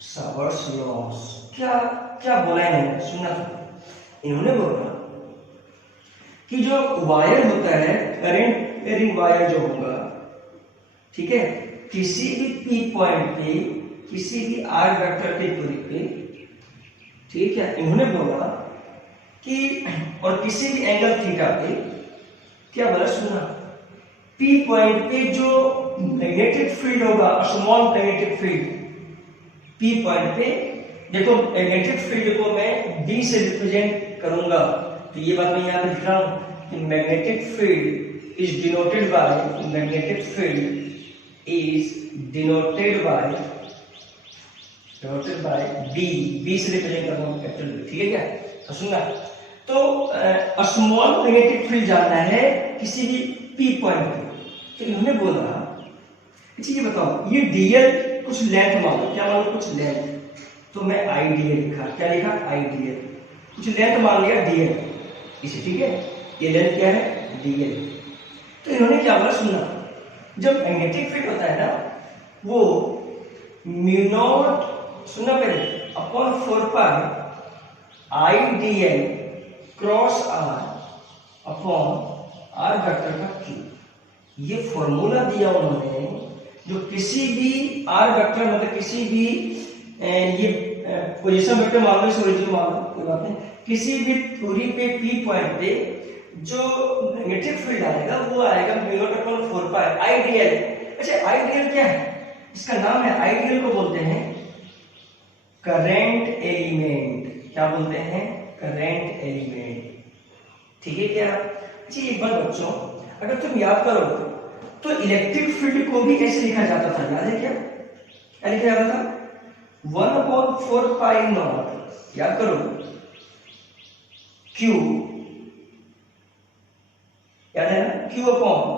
Showers loss. क्या क्या बोला इन्होंने, सुनना तो। इन्होंने बोला कि जो वायर होता है, करंट कैरिंग वायर जो होगा, ठीक है, किसी भी पी पॉइंट पे, किसी भी आर वेक्टर के दूरी पे, ठीक है, इन्होंने बोला कि और किसी भी एंगल थीटा पे, क्या बोला सुना, पी पॉइंट पे जो मैग्नेटिक फील्ड होगा, small magnetic field, P point पे, देखो मैग्नेटिक फील्ड को मैं डी से रिप्रेजेंट करूंगा, तो ये बात मैं यहां पे लिख रहा हूं कि magnetic field is denoted by, magnetic field is denoted by B से रिप्रेजेंट कर रहा हूं कैपिटल बी, ठीक है क्या। तो सुनना, तो स्मॉल मैग्नेटिक फील्ड जानना है किसी भी पी पॉइंट पे, तो इन्होंने बोला, अच्छा ये बताओ, ये डीएल कुछ लेंथ मान लो, क्या मान लो कुछ लेंथ, तो मैं आई डीएल लिखा, क्या लिखा आई डीएल, कुछ लेंथ मान लिया डीएल इसे, ठीक है, ये लेंथ क्या है डीएल। तो इन्होंने क्या बोला सुनना, जब मैग्नेटिक फील्ड होता है ना वो म्यू नॉट, सुनना पहले, upon 4 pi I DL cross R upon are vector का क्यू, ये फॉर्मूला दिया उन्होंने, जो किसी भी आर वेक्टर मतलब किसी भी ये पोजीशन वेक्टर मान लो, ओरिजिन मान लो, कोई बात नहीं, किसी भी दूरी पे पी पॉइंट पे जो मैग्नेटिक फील्ड आएगा वो आएगा mu naught upon 4 pi I DL. अच्छा आई डीएल क्या है, इसका नाम है, आई डीएल को बोलते हैं करंट एलिमेंट, क्या बोलते हैं करंट एलिमेंट, ठीक है क्या। जी एक बार बच्चों, अगर तुम याद करो तो इलेक्ट्रिक फील्ड को भी ऐसे लिखा जाता था, याद है क्या, क्या लिखा जाता था 1/4 पाई नॉट, याद करो, क्यू, याद है ना, क्यू अपॉन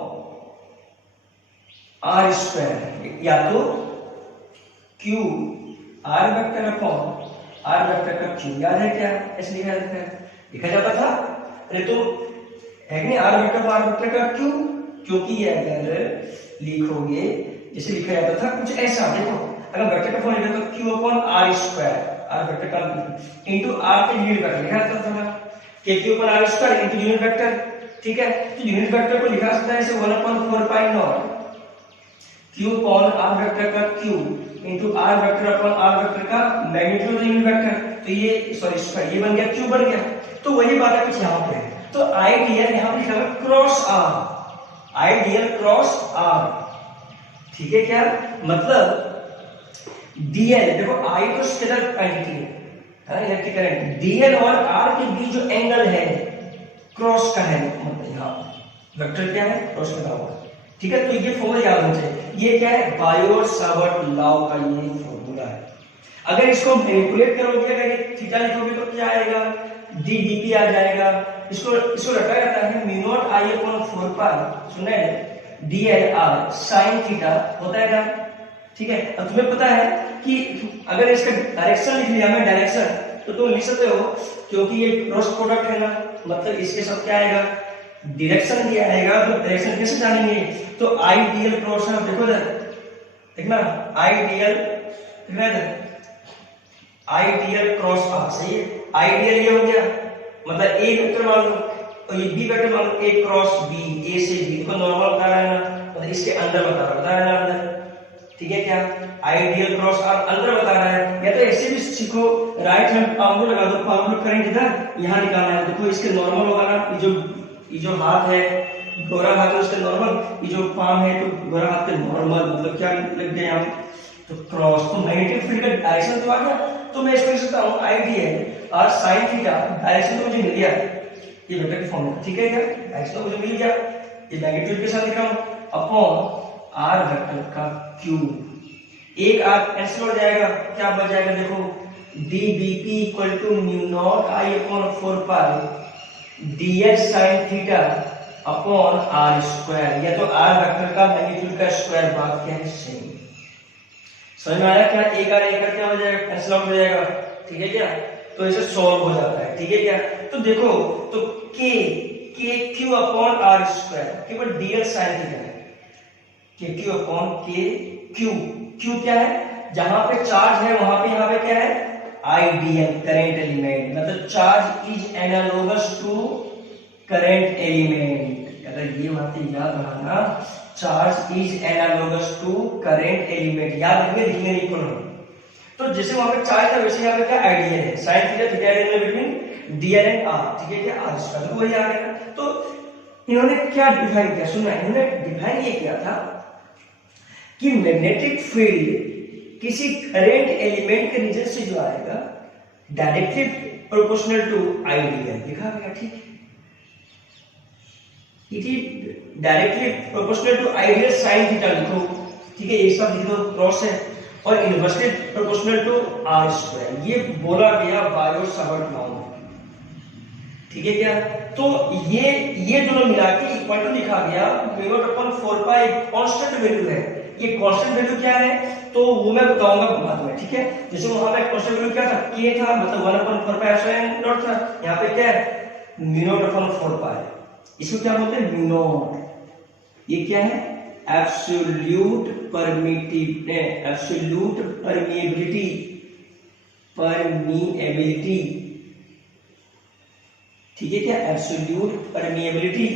आर स्क्वायर, या तो Q R vector upon are vector का क्यू, याद है क्या, ऐसे लिखा जाता था। अरे तो है कि आर वेक्टर आर वेक्टर का क्यू, क्योंकि ये अगर लिखोगे जैसे लिखा जाता था कुछ ऐसा, देखो अगर वेक्टर का फॉर्म लिखा तो Q upon are square, R vector का इनटू आर के यूनिट वेक्टर लिखा जाता था कि Q upon are square into unit vector, ठीक है। तो यूनिट वेक्टर को लिखा सकता है ऐसे 1/4 pi naught q upon are vector का q into r vector upon are vector का मैग्नीट्यूड यूनिट वेक्टर, तो ये सॉरी स्क्वायर, ये बन गया क्यू बन गया। तो वही बात है कुछ यहाँ पे, तो आई डीएल यहाँ पे लिखा है cross R, I DL cross R, ठीक है क्या, मतलब डीएल, देखो आई तो स्केलर क्वांटिटी है, इलेक्ट्रिक करंट, डीएल और आर के बीच जो एंगल है क्रॉस का है, मतलब यहाँ वेक्टर क्या है क्रॉस का हुआ, ठीक है। तो ये फॉर्मूला याद होना चाहिए, ये क्या है बायोट सावर्ट लॉ का ये फॉर्मूला है। अगर इसको मैनिपुलेट करोगे, अगर थीटा लिखोगे तो क्या आएगा डी डीपी आ जाएगा, इसको रखा जाता है म्यू नॉट आई अपॉन 4 पाई, सुना है डीएल आर साइन थीटा होता है क्या, ठीक है। अब तुम्हें पता है कि अगर इसका डायरेक्शन लिख लिया मैं डायरेक्शन, तो तुम लिख सकते हो क्योंकि ये क्रॉस प्रोडक्ट है ना, मतलब इसके साथ क्या आएगा डायरेक्शन भी आएगा, तो डायरेक्शन कैसे जानेंगे, तो आई डीएल क्रॉस आर, देखो इधर देखना आई डीएल, देखना इधर आई डीएल क्रॉस आर, सही है, आई डीएल ये हो गया, मतलब ए वेक्टर मान लो और ये बी वेक्टर मान लो, ए क्रॉस बी, ए से बी को नॉर्मल बता रहा है ना, मतलब इसके अंदर बता रहा है अंदर, ठीक है क्या, आइडियल क्रॉस आर अंदर बता रहा है। या तो ऐसे भी सीखो, राइट हैंड पाम लगा दो, पाम करंट इधर यहाँ निकालना है, देखो इसके नॉर्मल होगा ना, ये जो हाथ है गोरा हाथ है उसके नॉर्मल, ये जो पाम है तो गोरा हाथ के नॉर्मल, मतलब क्या लग गया यहाँ तो क्रॉस, तो मैग्नेटिक फील्ड का डायरेक्शन तो आ गया, तो मैं इसको लिख सकता हूँ आइडियल और साइन थीटा, डायरेक्शन तो मुझे मिल गया, ये वेक्टर की फॉर्म है, ठीक है क्या, डायरेक्शन तो मुझे मिल गया, ये मैग्नीट्यूड के साथ लिखा हूँ अपॉन आर वेक्टर का क्यू, एक आर कैंसिल हो जाएगा, क्या बच जाएगा देखो D BP equal to mu naught I upon 4 pi DX sine theta upon are square, या तो आर वेक्टर का मैग्नीट्यूड का स्क्वायर, बात क्या है सेम, समझ में आया क्या, एक आर क्या हो जाएगा कैंसिल आउट हो जाएगा, ठीक है क्या, तो इसे सॉल्व हो जाता है, ठीक है क्या। तो देखो तो के क्यू अपॉन आर स्क्वायर केवल डीएक्स साइन थीटा है, के क्यू अपॉन के क्यू, क्यू क्या है जहां पे चार्ज है वहां पे यहाँ पे क्या है आइडियल करंट एलिमेंट, मतलब charge is analogous to current element. अगर ये बातें याद रखना, charge is analogous to current element, याद रखिए, लिखने नहीं पढ़ो। तो जैसे वहां पे चार्ज था वैसे यहाँ पे क्या आइडियल है, sine theta theta angle between DL and R, ठीक है क्या, आर स्क्वायर, तो वही आ गया। तो इन्होंने क्या डिफाइन किया, सुनना, इन्होंने डिफाइन ये किया था कि मैग्नेटिक फील्ड किसी करंट एलिमेंट के रीजन से जो आएगा डायरेक्टली प्रोपोर्शनल टू आइडियल, लिखा गया, ठीक है, it is directly proportional to ideal sine theta लिखो, ठीक है, ये सब लिख दो, क्रॉस है, और inversely proportional to R square, ये बोला गया बायो सावर्ट लॉ, ठीक है क्या। तो ये दोनों मिला के इक्वल टू लिखा गया म्यू नॉट अपॉन 4 पाई, कांस्टेंट वैल्यू है, ये कांस्टेंट वैल्यू क्या है तो वो मैं बताऊंगा बाद में, ठीक है। जैसे वहां पे कांस्टेंट वैल्यू क्या था, k था, मतलब 1 अपॉन 4 पाई एप्सिलॉन नॉट था, यहाँ पे क्या है म्यू नॉट अपॉन 4 पाई, इसको क्या बोलते हैं म्यू नॉट, ये क्या है absolute primitive, absolute permeability, permeability, ठीक है क्या, एब्सोल्यूट परमिएबिलिटी,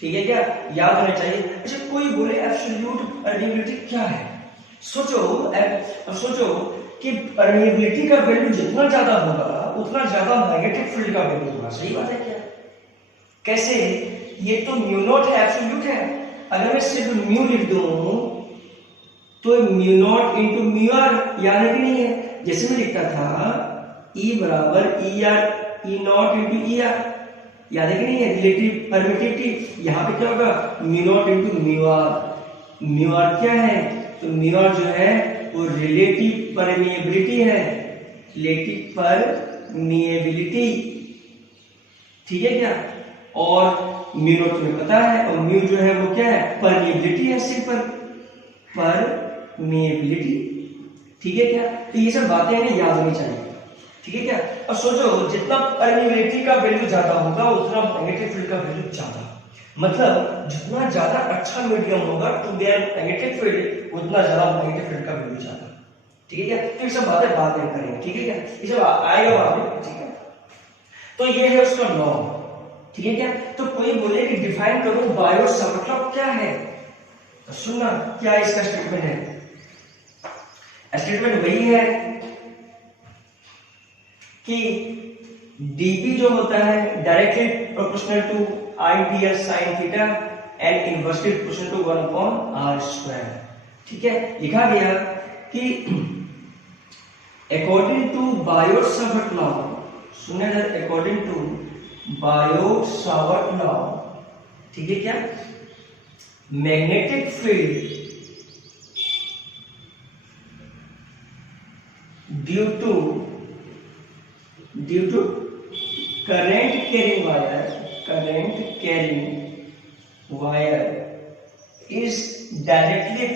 ठीक है क्या, याद होना चाहिए। अच्छा कोई बोले एब्सोल्यूट परमिएबिलिटी क्या है, सोचो, अब सोचो कि परमिएबिलिटी का वैल्यू जितना ज्यादा होगा उतना ज्यादा मैग्नेटिक फील्ड का वैल्यू होगा, सही बात है क्या, कैसे, ये तो म्यू नॉट है, एब्सोल्यूट है, अगर मैं सिर्फ म्यू लिख दूं तो mu naught into mu R, याद है कि नहीं है, जैसे मैं लिखता था E बराबर E R, E not into E R, याद है कि नहीं है, रिलेटिव परमिटिविटी, यहाँ पे क्या होगा mu naught into mu R, mu R क्या है तो म्यू आर जो है वो रिलेटिव परमिएबिलिटी है, रिलेटिव परमिएबिलिटी, ठीक है क्या, और म्यू नॉट तुम्हें पता है, और म्यू जो है वो क्या है परमिएबिलिटी है, सिंपल परमिएबिलिटी, ठीक है क्या। तो ये सब बातें हमें याद होनी चाहिए, ठीक है क्या। अब सोचो जितना परमिएबिलिटी का वैल्यू ज्यादा होगा उतना मैग्नेटिक फील्ड का वैल्यू ज्यादा, मतलब जितना ज्यादा अच्छा मीडियम होगा टू देयर मैग्नेटिक फील्ड उतना ज्यादा मैग्नेटिक फील्ड का वैल्यू ज्यादा, ठीक है क्या। तो ये सब बातें बाद में करेंगे, ठीक है क्या, ये सब आएगा बाद में, ठीक है। तो ये है उसका लॉ, ठीक है क्या। तो कोई बोले कि डिफाइन करो बायो सावर्ट लॉ क्या है, तो सुनना क्या इसका स्टेटमेंट है, स्टेटमेंट वही है कि dp जो होता है directly proportional to ideal sine theta and inversely proportional to 1 upon are square, ठीक है। लिखा गया कि according to Biot Savart law, सुने according to Biot Savart law, ठीक है क्या, magnetic field due to current carrying wire is directly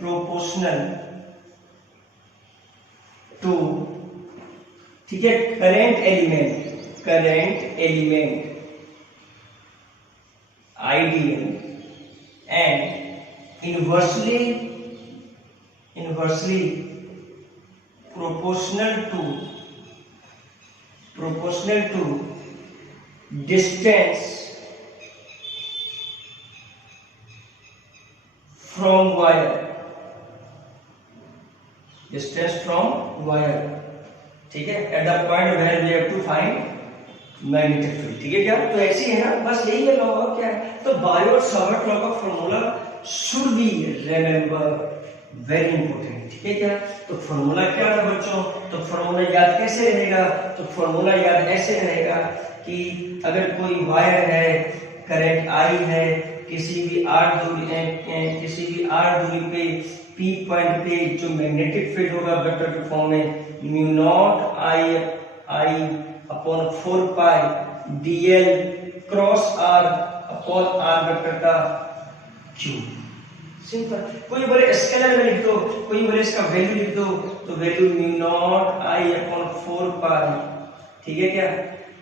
proportional to, ठीक है, current element ideal and inversely proportional to distance from wire, ठीक है, at the point where we have to find magnetic field, ठीक है क्या। तो ऐसे ही है ना, बस यही है लॉ, क्या है, तो बायो सावर्ट लॉ का formula should be remember, very important, ठीक है क्या। तो फॉर्मूला क्या था बच्चों, तो फॉर्मूला याद कैसे रहेगा, तो फॉर्मूला याद ऐसे रहेगा कि अगर कोई वायर है, करंट आई है, किसी भी आर दूरी पे पी पॉइंट पे जो मैग्नेटिक फील्ड होगा वेक्टर के फॉर्म में mu naught I upon 4 pi DL cross R upon are vector का क्यूब, सिंपल। कोई बोले स्केलर में लिख दो, कोई बोले इसका वैल्यू लिख दो, तो value mu naught I upon 4 pi, ठीक है क्या,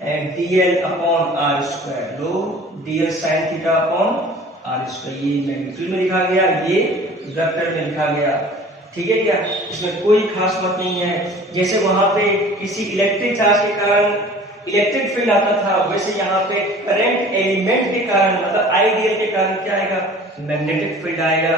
and DL upon are square, लो DL sine theta upon are square, ये मैग्नीट्यूड में लिखा गया, ये वेक्टर में लिखा गया, ठीक है क्या? इसमें कोई खास बात नहीं है। जैसे वहां पे किसी इलेक्ट्रिक चार्ज के कारण इलेक्ट्रिक फील्ड आता था, वैसे यहाँ पे करंट एलिमेंट के कारण मतलब आइडियल के कारण क्या आएगा? मैग्नेटिक फील्ड आएगा।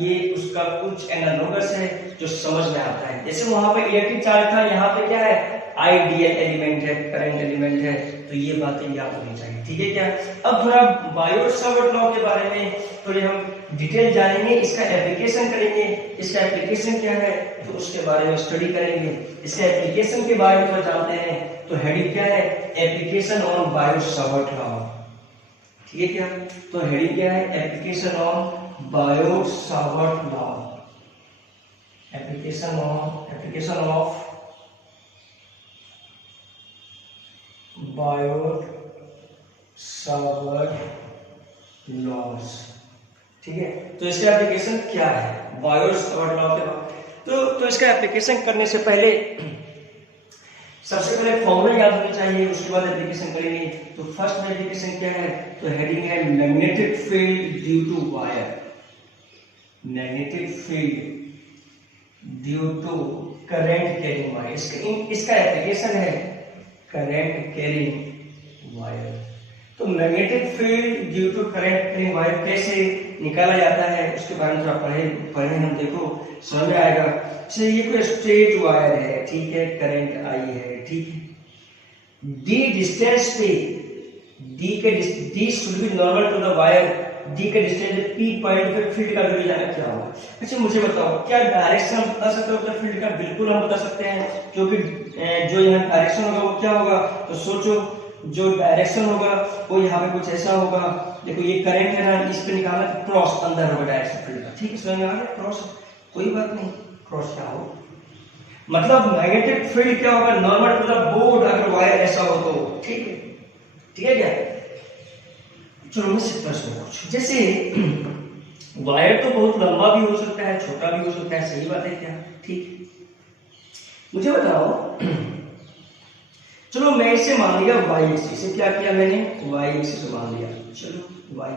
ये उसका कुछ एनालोगस है जो समझ में आता है। जैसे वहां पे इलेक्ट्रिक चार्ज था, यहाँ पे क्या है? आइडियल एलिमेंट है, करंट एलिमेंट है। तो ये बातें याद होनी चाहिए, ठीक है क्या? अब थोड़ा बायो-सावर्ट लॉ के बारे में थोड़ी हम डिटेल जानेंगे, इसका एप्लीकेशन करेंगे। इसका एप्लीकेशन क्या है तो उसके बारे में स्टडी करेंगे। इसका एप्लीकेशन के बारे में थोड़ा जानते हैं तो हेडिंग क्या है? एप्लीकेशन ऑन बायो-सावर्ट लॉ, ठीक है क्या? तो हेडिंग क्या है? Application on Biot Savart law, application of Biot Savart laws, ठीक है? तो इसका एप्लीकेशन क्या है बायो-सावर्ट लॉ के बाद? तो इसका एप्लीकेशन करने से पहले सबसे पहले फॉर्मूला याद होना चाहिए, उसके बाद एप्लीकेशन करेंगे। तो फर्स्ट में एप्लीकेशन क्या है? तो हेडिंग है magnetic field due to wire, magnetic field due to current carrying wire. इसका एप्लीकेशन है करंट कैरिंग वायर। तो magnetic field due to current carrying wire कैसे निकाला जाता है उसके बारे में थोड़ा पढ़े हम, देखो समझ में आएगा। जैसे ये कोई स्ट्रेट वायर है, ठीक है, करंट आई है, ठीक है, डी डिस्टेंस पे D should be normal to the wire, D के डिस्टेंस पे पी पॉइंट पे फील्ड का वैल्यू जाना क्या होगा? अच्छा मुझे बताओ, क्या डायरेक्शन हम बता सकते हो फील्ड का? बिल्कुल हम बता सकते हैं, क्योंकि जो यहाँ डायरेक्शन होगा वो क्या होगा? तो सोचो, जो डायरेक्शन होगा वो यहाँ पे कुछ ऐसा होगा। देखो ये करंट है ना, इस पे निकालना क्रॉस अंदर होगा डायरेक्शन फील्ड का, ठीक है? समझ में आ रहा है? क्रॉस कोई बात नहीं, क्रॉस क्या हो मतलब मैग्नेटिक फील्ड क्या होगा? नॉर्मल टू द बोर्ड, अगर वायर ऐसा हो तो, ठीक है, ठीक है क्या? चलो मुझसे प्रश्न पूछो। जैसे वायर तो बहुत लंबा भी हो सकता है, छोटा भी हो सकता है, सही बात है क्या? ठीक, मुझे बताओ, चलो मैं इसे मान लिया y एक्सिस, इसे क्या किया मैंने? y एक्सिस मान लिया, चलो y,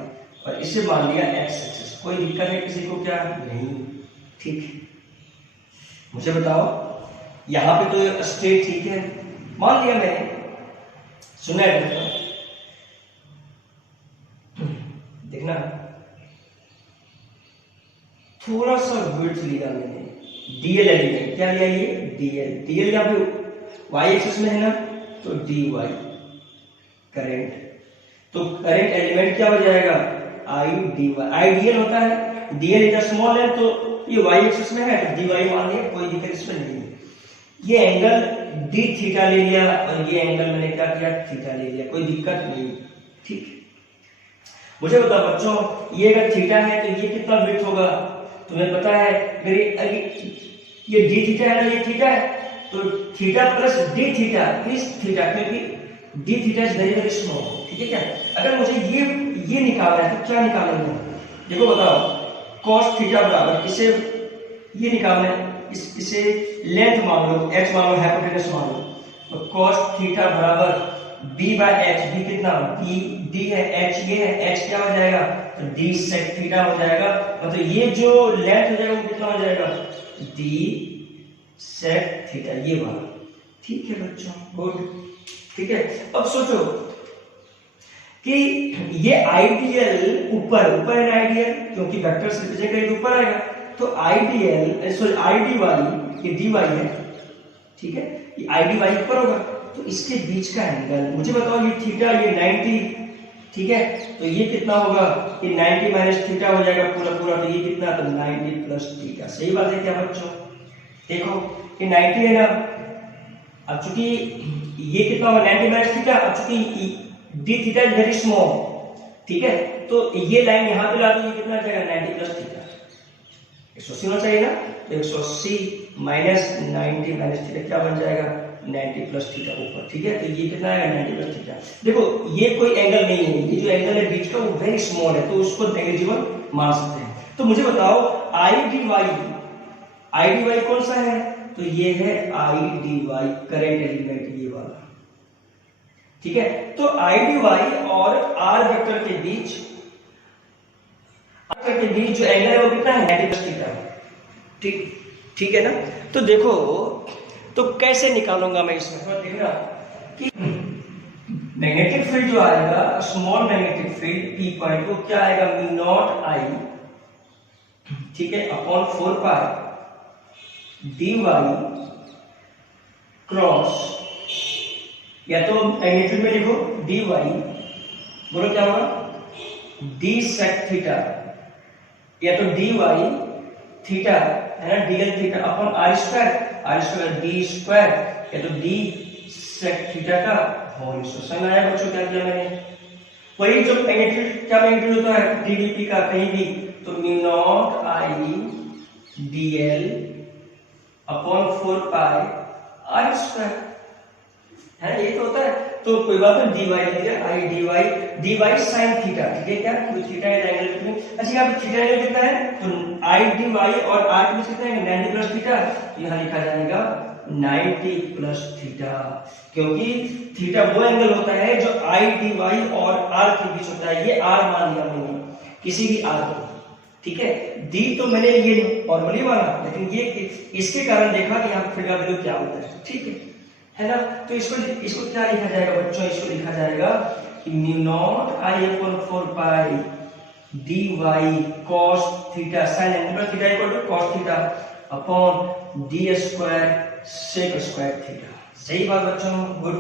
और इसे मान लिया x एक्सिस। कोई दिक्कत है किसी को? क्या नहीं, ठीक। मुझे बताओ, यहाँ पे तो स्ट्रेट, ठीक है, मान लिया मैंने, सुना है देखना, थोड़ा सा विड्थ लिया मैंने, डीएल एलिमेंट, क्या लिया ये? डीएल यहाँ पे y एक्सिस में है ना, तो dy करंट, तो करंट एलिमेंट क्या हो जाएगा? I dy, आइडियल होता है, डीएल इज स्मॉल है, तो ये y एक्सिस में है तो dy मान लिया, कोई दिक्कत इसमें नहीं है। ये एंगल d थीटा ले लिया और ये एंगल मैंने क्या किया? थीटा ले लिया, कोई दिक्कत नहीं, ठीक। मुझे बताओ बच्चों, ये अगर थीटा है तो ये कितना विड्थ होगा? तुम्हें पता है, अगर ये d थीटा है ना, ये थीटा है, तो theta plus d theta is theta, क्योंकि d theta is very very small, ठीक है क्या? अगर मुझे ये निकालना है तो क्या निकालना है? देखो बताओ, cos थीटा बराबर, इसे ये निकालना है, इसे लेंथ मान लो, h मान लो, हाइपोटेनस मान लो, तो cos थीटा बराबर b बाय h, b कितना? d है, h ये है, h क्या हो जाएगा? तो d sec थीटा हो जाएगा, मतलब ये जो लेंथ हो जाएगा वो कितना हो जाएगा? d sec थीटा, ये वाला, ठीक है बच्चों, गुड, ठीक है। अब सोचो कि ये आइडियल ऊपर है ना, आइडियल, क्योंकि वेक्टर से रिप्रेजेंट करेंगे ऊपर आएगा, तो आइडियल सॉरी आईडी वाली ये dy है, ठीक है, ये आईडी वाई ऊपर होगा, तो इसके बीच का एंगल मुझे बताओ, ये थीटा, ये 90, ठीक है, तो ये कितना होगा? ये 90 माइनस थीटा हो जाएगा पूरा, तो ये कितना? तो 90 प्लस थीटा, सही बात है क्या बच्चों? देखो ये 90 है ना, अब चूंकि ये कितना होगा? 90 माइनस थीटा, अब चूंकि D theta is very small, ठीक है, तो ये लाइन यहाँ पे ला दो, ये कितना आ जाएगा? 90 प्लस थीटा, 180 होना चाहिए ना, तो 180 माइनस 90 माइनस थीटा क्या बन जाएगा? 90 प्लस थीटा ऊपर, ठीक है, तो ये कितना आएगा? 90 प्लस थीटा। देखो ये कोई एंगल नहीं है, ये जो एंगल है बीच का वो वेरी स्मॉल है, तो उसको नेग्लिजिबल मान सकते हैं। तो मुझे बताओ आई डी वाई कौन सा है? तो ये है I D Y, current element, ये वाला, ठीक है। तो आई डी वाई और आर वेक्टर के बीच के बीच जो एंगल है वो कितना है, 90 प्लस थीटा। ठीक ठीक है ना। तो देखो, तो कैसे निकालूंगा मैं इसमें, तो देखना कि मैग्नेटिक फील्ड जो आएगा, small magnetic field P point को क्या आएगा, म्यू नॉट आई, ठीक है, upon 4 pi D Y cross, या तो मैग्नीट्यूड में लिखो डी वाई, बोलो क्या होगा, डी सेक थीटा, या तो डी वाई थीटा है ना, DL theta upon are square D square, या तो डी सेक थीटा का होल स्क्वायर। समझ आया बच्चों क्या किया मैंने, वही जो मैग्नीट्यूड, क्या मैग्नीट्यूड होता है डीवीपी का कहीं भी, तो mu naught I DL upon 4 pi R square है, ये तो होता है। तो कोई बात नहीं, डी वाई लिखिए, I D Y sine theta, ठीक है क्या, तो थीटा है एंगल बिटवीन। अच्छा यहाँ पे थीटा एंगल कितना है, तो आई डी वाई और आर के बीच कितना है, 90 प्लस थीटा, तो यहाँ लिखा जाएगा 90 प्लस थीटा, क्योंकि थीटा वो एंगल होता है जो आई डी वाई और आर के बीच होता है। ये आर मान लिया मैंने, किसी भी आर को, ठीक है। डी तो मैंने ये नॉर्मली माना, लेकिन ये इसके कारण देखा कि यहाँ थीटा वैल्यू क्या होता है, ठीक है ना। तो इसको क्या लिखा जाएगा बच्चों, इसको लिखा जाएगा कि mu naught I upon 4 pi D Y cos theta sine angle theta equal to cos theta upon D square sec square theta. सही बात बच्चों, गुड।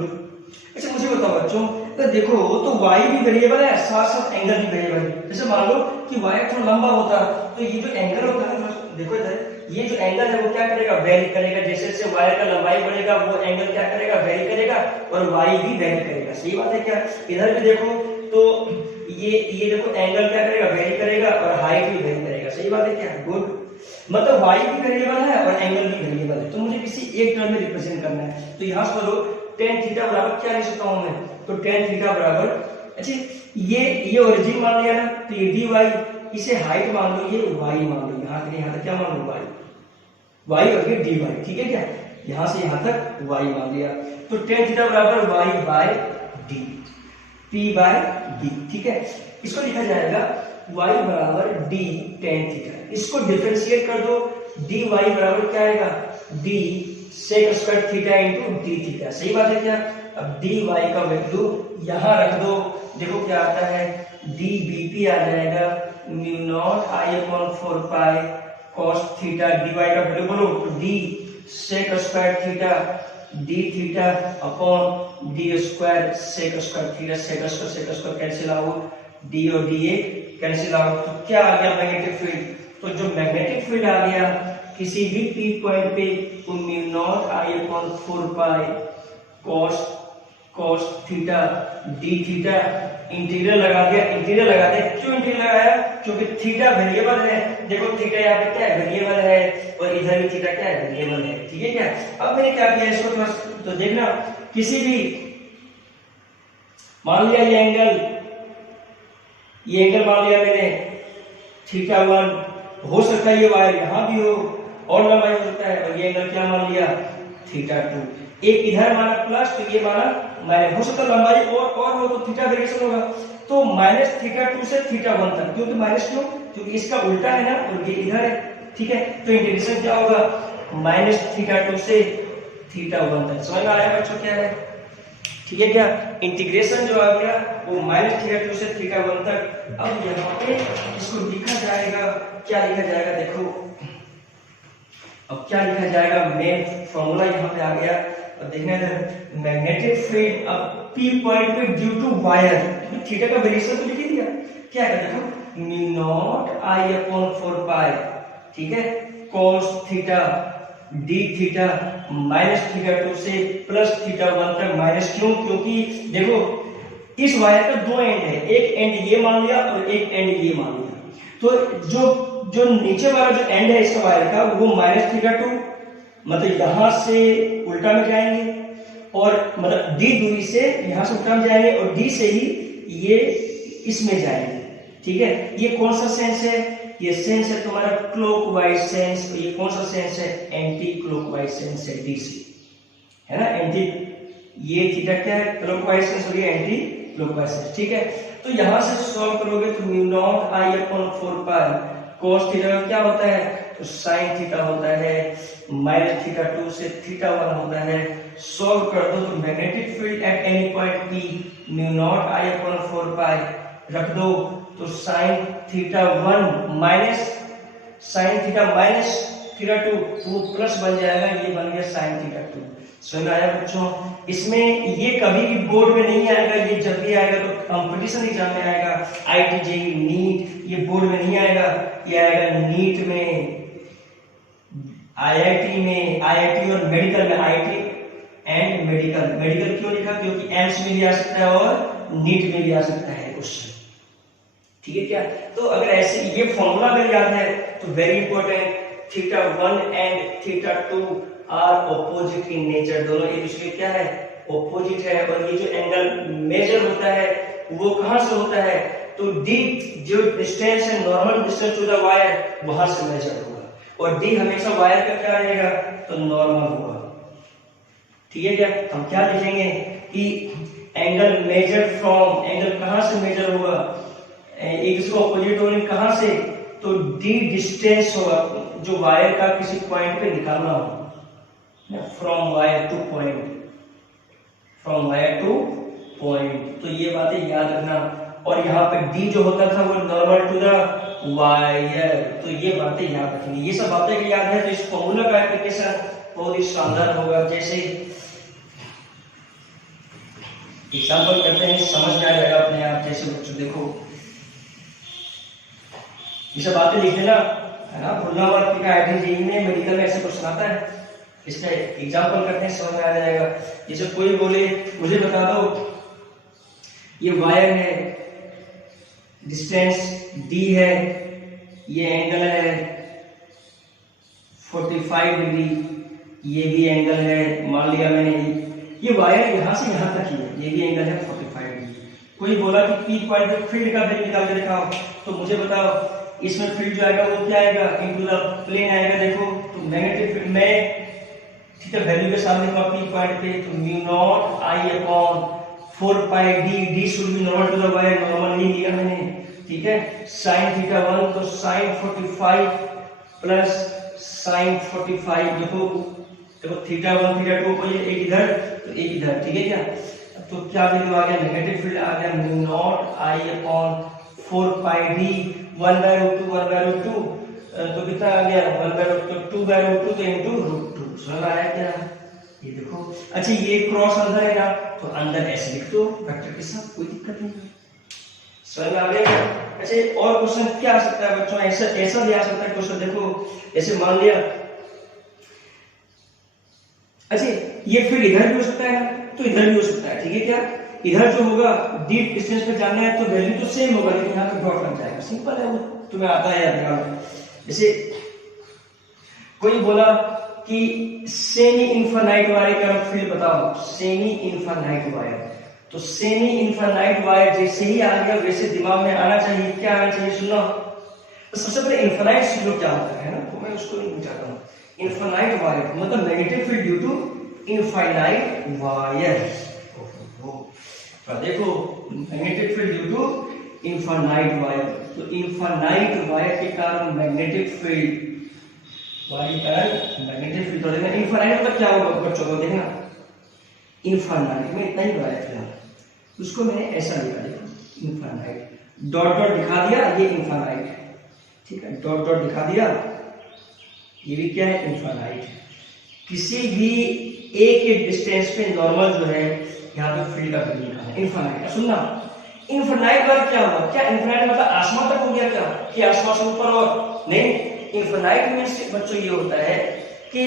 अच्छा मुझे बताओ बच्चों, तो देखो तो y भी वेरिएबल है, साथ साथ एंगल भी वेरिएबल है। जैसे मान लो कि y थोड़ा लंबा होता, तो ये जो एंगल होता है, देखो इधर ये जो एंगल है वो क्या करेगा, वेरी करेगा। जैसे जैसे y का लंबाई बढ़ेगा वो एंगल क्या करेगा, वेरी करेगा, और y भी वेरी करेगा। सही बात है क्या। इधर भी देखो तो ये देखो एंगल क्या करेगा, वेरी करेगा, और हाइट भी वेरी करेगा। सही बात है क्या, गुड। मतलब y भी वेरिएबल है और एंगल भी वेरिएबल है, तो मुझे किसी एक टर्म में रिप्रेजेंट करना है। तो यहाँ से बोलो tan थीटा बराबर क्या लिख सकता हूँ मैं, तो tan थीटा बराबर, अच्छा ये ओरिजिन मान लिया ना, तो ये डी वाई, इसे हाइट मान लो, ये y मान लो, यहाँ से यहाँ तक क्या मान लो, y और ये डी वाई, ठीक है क्या, यहाँ से यहाँ तक y मान लिया। तो tan थीटा बराबर y by D, p by d, ठीक है। इसको लिखा जाएगा y बराबर d tan थीटा। इसको डिफरेंशिएट कर दो, dy बराबर क्या आएगा, d sec square theta into d theta. सही बात है क्या। अब dy का वैल्यू यहाँ रख दो, देखो क्या आता है, dbp आ जाएगा mu naught I upon 4 pi cos theta, dy का वैल्यू बोलो, d sec square theta d theta upon d square sec square theta, sec square cancel out, d और da कैंसिल आउट। तो क्या आ गया, मैग्नेटिक फील्ड। तो जो magnetic field आ गया किसी भी पी पॉइंट पे, तो mu naught I upon 4 pi cos theta d theta, integral लगा दिया, इंटीग्रल लगा दिया। क्यों इंटीग्रल लगाया, क्योंकि थीटा वेरिएबल है। देखो थीटा यहाँ पे क्या है, वेरिएबल है, और इधर भी थीटा क्या है, वेरिएबल है, ठीक है क्या। अब मैंने क्या किया इसको थोड़ा, तो देखना किसी भी, मान लिया ये एंगल मान लिया मैंने थीटा 1, हो सकता है ये वायर यहाँ भी हो और लंबाई हो सकता है, और ये एंगल क्या मान लिया, थीटा 2। एक इधर माना प्लस, तो ये माना माइनस, हो सकता है लंबाई और हो तो थीटा वेरिएशन होगा। तो माइनस थीटा 2 से थीटा 1 तक, क्योंकि माइनस क्यों, क्योंकि इसका उल्टा है ना, और ये इधर है, ठीक है। तो इंटीग्रेशन क्या होगा, माइनस थीटा 2 से थीटा 1 तक। समझ में आया बच्चों क्या है, ठीक है क्या। इंटीग्रेशन जो आ गया वो माइनस थीटा 2 से थीटा 1 तक। अब यहाँ पे इसको लिखा जाएगा, क्या लिखा जाएगा, देखो अब क्या लिखा जाएगा, मेन फॉर्मूला यहाँ पे आ गया। और देखना इधर मैग्नेटिक फील्ड, अब पी पॉइंट पे ड्यू टू वायर, थीटा का वेरिएशन तो लिख ही दिया, क्या है देखो mu naught I upon 4 pi, ठीक है, cos theta d theta minus theta 2 से प्लस थीटा 1 तक। माइनस क्यों, क्योंकि देखो इस वायर का दो एंड है, एक एंड ये मान लिया और एक एंड ये मान लिया। तो जो नीचे वाला जो एंड है इस वायर का, वो माइनस थीटा 2, मतलब यहां से उल्टा में जाएंगे, और मतलब d दूरी से यहां से उल्टा में जाएंगे, और d से ही ये इसमें जाएंगे, ठीक है। ये कौन सा सेंस है, ये सेंस है तुम्हारा क्लॉकवाइज सेंस। ये कौन सा सेंस है, एंटी क्लॉकवाइज सेंस है, डी से, है ना, एंटी। ये थीटा क्या है, क्लॉकवाइज सेंस, और ये एंटी क्लॉकवाइज सेंस, ठीक है। तो यहां से सॉल्व करोगे तो mu naught I upon 4 pi cos theta क्या होता है, तो sin थीटा होता है, माइनस थीटा 2 से थीटा 1 होता है। सॉल्व कर दो तो magnetic field at any point P mu naught I upon 4 पाई रख दो तो sin theta 1 minus sin theta minus theta 2 plus बन जाएगा, ये बन गया sin थीटा 2। समझ आया बच्चों? इसमें ये कभी भी बोर्ड में नहीं आएगा, ये जब भी आएगा तो कंपटीशन एग्जाम में आएगा, आईटी जेईई नीट, ये बोर्ड में नहीं आएगा, ये आएगा नीट में, आईआईटी में, आईआईटी और मेडिकल में, आईआईटी एंड मेडिकल। मेडिकल क्यों लिखा, क्योंकि एम्स में भी आ सकता है और नीट में भी आ सकता है क्वेश्चन, ठीक है क्या? तो अगर ऐसे ये फॉर्मूला अगर याद है तो very important, theta 1 and theta 2 are opposite in nature, दोनों एक दूसरे क्या है, ऑपोजिट है। और ये जो एंगल मेजर होता है वो कहां से होता है, तो डी जो डिस्टेंस है, normal distance to the wire, वहां से मेजर होगा, और डी हमेशा वायर का क्या रहेगा, तो नॉर्मल होगा, ठीक है क्या? हम क्या लिखेंगे कि एंगल मेजर फ्रॉम, एंगल कहां से मेजर होगा, एक दूसरे ऑपोजिट होने कहां से, तो डी डिस्टेंस होगा जो वायर का किसी पॉइंट पे निकालना हो, from wire two point, from wire two point. तो ये बातें याद रखना। और यहाँ पे डी जो होता था वो नॉर्मल टू द वायर, तो ये बातें याद रखनी। ये सब बातें अगर याद है तो इस फॉर्मूला का एप्लीकेशन बहुत ही शानदार होगा। जैसे एग्जाम्पल करते हैं, समझ में आ जाएगा अपने आप। जैसे बच्चों देखो, ये सब बातें लिख लेना, है ना, भूलना मत कि आईआईटी जेईई में, मेडिकल में ऐसे क्वेश्चन आता है। इसका एग्जाम्पल करते हैं, समझ में आ जाएगा। जैसे कोई बोले मुझे बता दो ये वायर है, डिस्टेंस d है, ये एंगल है 45 डिग्री, ये भी एंगल है, मान लिया मैंने ये वायर यहां से यहां तक ही है, ये भी एंगल है 45 डिग्री। कोई बोला कि पी पॉइंट पे फील्ड का वैल्यू निकाल के दिखाओ, तो मुझे बताओ इसमें फील्ड जो आएगा वो क्या आएगा, इनटू द प्लेन आएगा। देखो तो मैग्नेटिक फील्ड में ठीक है, वैल्यू के सामने पी पॉइंट पे, तो mu naught I upon 4 pi D, D should be normal to the wire, normal नहीं लिया मैंने, ठीक है। sin थीटा 1 तो sin 45 प्लस sin 45, देखो देखो थीटा 1 थीटा 2 को एक इधर तो एक इधर, ठीक है क्या? तो क्या वैल्यू आ गया, नेगेटिव फील्ड आ गया mu naught I upon 4 pi D 1/√2 तो कितना आ गया 1/√2 तो इनटू √2। समझ आया क्या? ये देखो, अच्छा ये क्रॉस अंदर है ना, तो अंदर ऐसे लिख दो वेक्टर के साथ, कोई दिक्कत नहीं है। समझ आ गया? अच्छा और क्वेश्चन क्या आ सकता है बच्चों, ऐसा ऐसा भी आ सकता है क्वेश्चन। देखो ऐसे मान लिया, अच्छा ये फिर इधर भी हो सकता है तो इधर भी हो सकता है, ठीक है क्या? इधर जो होगा डीप डिस्टेंस पे जाना है तो वैल्यू तो सेम होगा, लेकिन यहाँ पे डॉट लग जाएगा, सिंपल है, वो तुम्हें आता है याद। जैसे कोई बोला कि सेमी इनफाइनाइट वायर का फील्ड बताओ, सेमी इनफाइनाइट वायर, तो सेमी इनफाइनाइट वायर जैसे ही आ गया वैसे दिमाग में आना चाहिए, क्या आना चाहिए सुनो। तो सबसे पहले इनफाइनाइट सीख लो क्या होता है ना, तो मैं उसको नहीं पूछाता हूँ। इनफाइनाइट वायर मतलब negative field due to infinite wire. तो देखो magnetic field due to infinite wire, तो इनफाइनाइट वायर के कारण मैग्नेटिक फील्ड, वायर के कारण मैग्नेटिक फील्ड। तो देखना इनफाइनाइट मतलब क्या होगा बच्चों को, देखना इनफाइनाइट में इतना ही वायर था, उसको मैंने ऐसा लिखा, देखो इनफाइनाइट, डॉट डॉट दिखा दिया, ये इनफाइनाइट है, ठीक है, डॉट डॉट दिखा दिया, ये भी क्या है इनफाइनाइट। किसी भी एक एक डिस्टेंस पे नॉर्मल जो है यहाँ पे फील्ड का वैल्यू लिखा है इनफाइनाइट। सुनना इनफाइनाइट वाला क्या हुआ, क्या इनफाइनाइट मतलब आसमान तक हो गया क्या, कि आसमान से ऊपर और नहीं। इनफाइनाइट मींस बच्चों ये होता है कि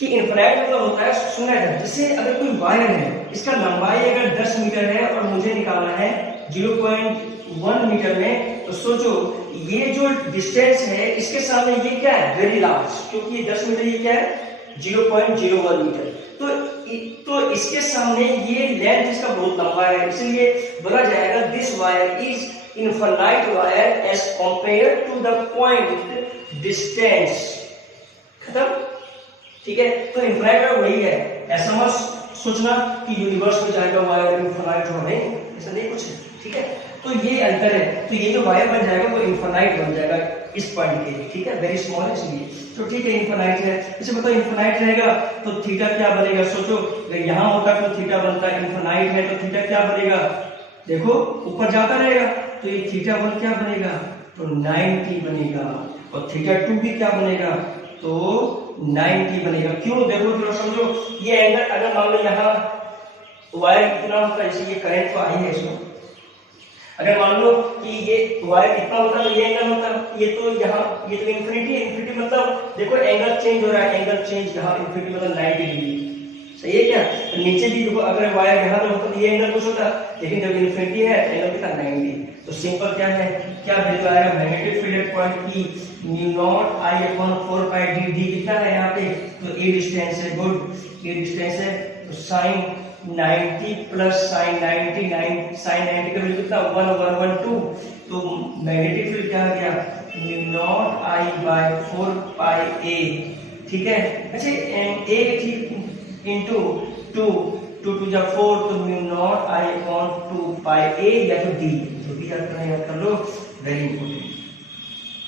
इनफाइनाइट मतलब होता है, सुना है जैसे अगर कोई वायर है, इसका लंबाई अगर 10 मीटर है और मुझे निकालना है 0.1 मीटर में, तो सोचो ये जो डिस्टेंस है इसके सामने ये क्या है, वेरी लार्ज, क्योंकि ये 10 मीटर, ये क्या है 0.01 मीटर, तो इसके सामने ये लेंथ इसका बहुत लंबा है, इसलिए बोला जाएगा this wire is infinite wire as compared to the point distance. खत्म, ठीक है। तो इनफाइनाइट वही है, ऐसा मत सोचना कि यूनिवर्स में जाएगा वायर इनफाइनाइट हो, नहीं, ऐसा नहीं कुछ है, ठीक है। तो ये अंतर है, तो ये जो वायर बन जाएगा वो इन्फिनाइट बन जाएगा इस पॉइंट के लिए, ठीक है, वेरी स्मॉल इसलिए, तो ठीक है इन्फिनाइट है। इसे बताओ इन्फिनाइट रहेगा तो थीटा क्या बनेगा, सोचो अगर यहाँ होता तो थीटा बनता, इन्फिनाइट है तो थीटा क्या बनेगा, देखो ऊपर जाता रहेगा, तो ये थीटा 1 क्या बनेगा, तो 90 बनेगा, और थीटा 2 भी क्या बनेगा, तो 90 बनेगा। क्यों, देखो थोड़ा समझो, ये एंगल अगर मान लो यहाँ वायर इतना होता है, जैसे ये करंट तो आई है इसमें, अगर मान लो कि ये वायर इतना होता तो ये एंगल होता, ये तो यहाँ ये तो इन्फिनिटी, इन्फिनिटी मतलब देखो एंगल चेंज हो रहा है, एंगल चेंज यहाँ इन्फिनिटी मतलब 90 डिग्री, सही है क्या। तो नीचे भी देखो अगर वायर यहाँ पे होता तो ये एंगल कुछ होता, लेकिन जब इन्फिनिटी है तो एंगल कितना 90। तो सिंपल क्या है, क्या वैल्यू आएगा, मैग्नेटिक फील्ड एट पॉइंट की μ0I/4πd, डी कितना है यहाँ पे, तो ए डिस्टेंस है, गुड, ये डिस्टेंस है, तो साइन 90 प्लस साइन 99, साइन 90 का वैल्यू कितना 1112, तो मैग्नेटिक फील्ड क्या आ गया μ0I/4πa, ठीक है। अच्छा ए ठीक इंटू 2 2 2 जा 4, तो μ0I/2πa या तो डी, जो भी याद करना याद कर लो, वेरी इंपॉर्टेंट,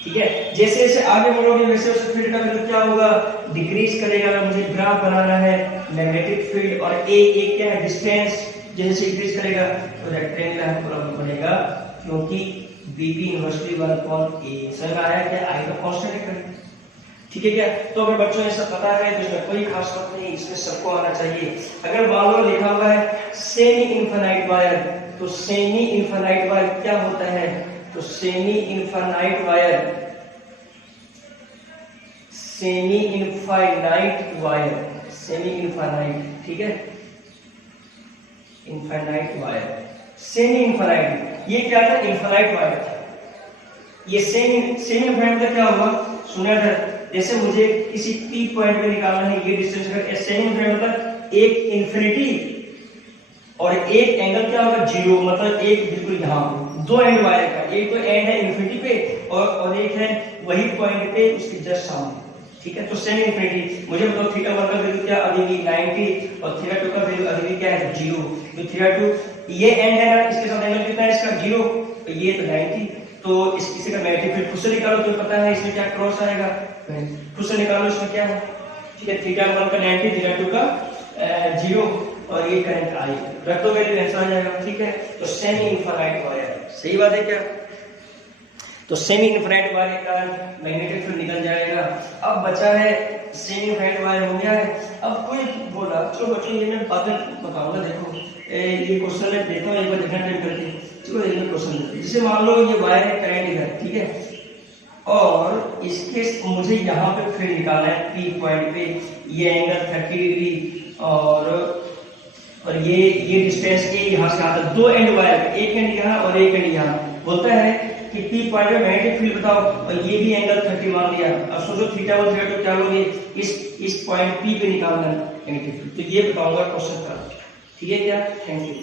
ठीक है। जैसे जैसे आगे बढ़ोगे वैसे वैसे फील्ड का वैल्यू क्या होगा, डिक्रीज करेगा। अगर मुझे ग्राफ बनाना है मैग्नेटिक फील्ड और ए क्या है डिस्टेंस, जैसे इंक्रीज करेगा तो रेक्टेंगुलर प्रॉब्लम बनेगा, क्योंकि बीपी इनवर्सली 1/a समझ आया क्या, आई का कांस्टेंट है, ठीक है क्या। तो अगर बच्चों ऐसा पता है तो इसमें कोई खास बात नहीं, इसमें सबको आना चाहिए। अगर मान लो लिखा हुआ है सेमी इनफिनाइट वायर, तो सेमी इनफिनाइट वायर क्या होता है, तो semi infinite wire, semi infinite wire, semi infinite, ठीक है, इनफाइनाइट वायर, सेमी इनफाइनाइट, ये क्या था, इनफाइनाइट वायर था। ये सेमी इनफाइनाइट का क्या होगा, सुना था, जैसे मुझे किसी पी पॉइंट पे निकालना है ये डिस्टेंस, अगर सेमी इनफाइनाइट मतलब एक इन्फिनिटी और एक एंगल क्या होगा 0, मतलब एक बिल्कुल यहाँ, दो एंड वायर का, एक तो एंड है इन्फिनिटी पे और एक है वही पॉइंट पे उसके जस्ट सामने, ठीक है। तो सेमी इन्फिनिटी, मुझे बताओ थीटा 1 का वैल्यू क्या अभी भी 90 और थीटा 2 का वैल्यू अभी भी क्या है 0, तो थीटा 2 ये एंड है ना, इसके साथ एंगल कितना है इसका 0, तो ये तो 90, तो इसी का मैग्नेटिक फील्ड खुद से निकालो, तो पता है इसमें क्या क्रॉस आएगा, खुद से निकालो इसमें क्या है, ठीक है। थीटा 1 का 90, थीटा 2 का 0 और ये करंट आई, रख दो वैल्यू आंसर आ जाएगा, ठीक है। तो सेमी इनफिनाइट वायर, सही बात है क्या। तो सेमी इनफिनाइट वायर का मैग्नेटिक फील्ड निकल जाएगा। अब बचा है सेमी इनफिनाइट वायर हो गया है। अब कोई बोला चलो बच्चों ये मैं बातें बताऊंगा, देखो ये क्वेश्चन में देखो एक बार देखना टाइम करके, चलो ये क्वेश्चन जैसे मान लो ये वायर है करंट इधर, ठीक है, और इसके मुझे यहाँ पे फील्ड निकालना है पी पॉइंट पे, ये एंगल 30 डिग्री और ये डिस्टेंस ए यहाँ से आता है, दो एंड वायर, एक एंड यहाँ और एक एंड यहाँ, बोलता है कि पी पॉइंट पे मैग्नेटिक फील्ड बताओ, और ये भी एंगल 30 मान लिया। अब सोचो थीटा 1 थीटा 2 क्या लोगे, इस पॉइंट पी पे निकालना है मैग्नेटिक फील्ड, तो ये बताऊंगा क्वेश्चन का, ठीक है क्या। Thank you.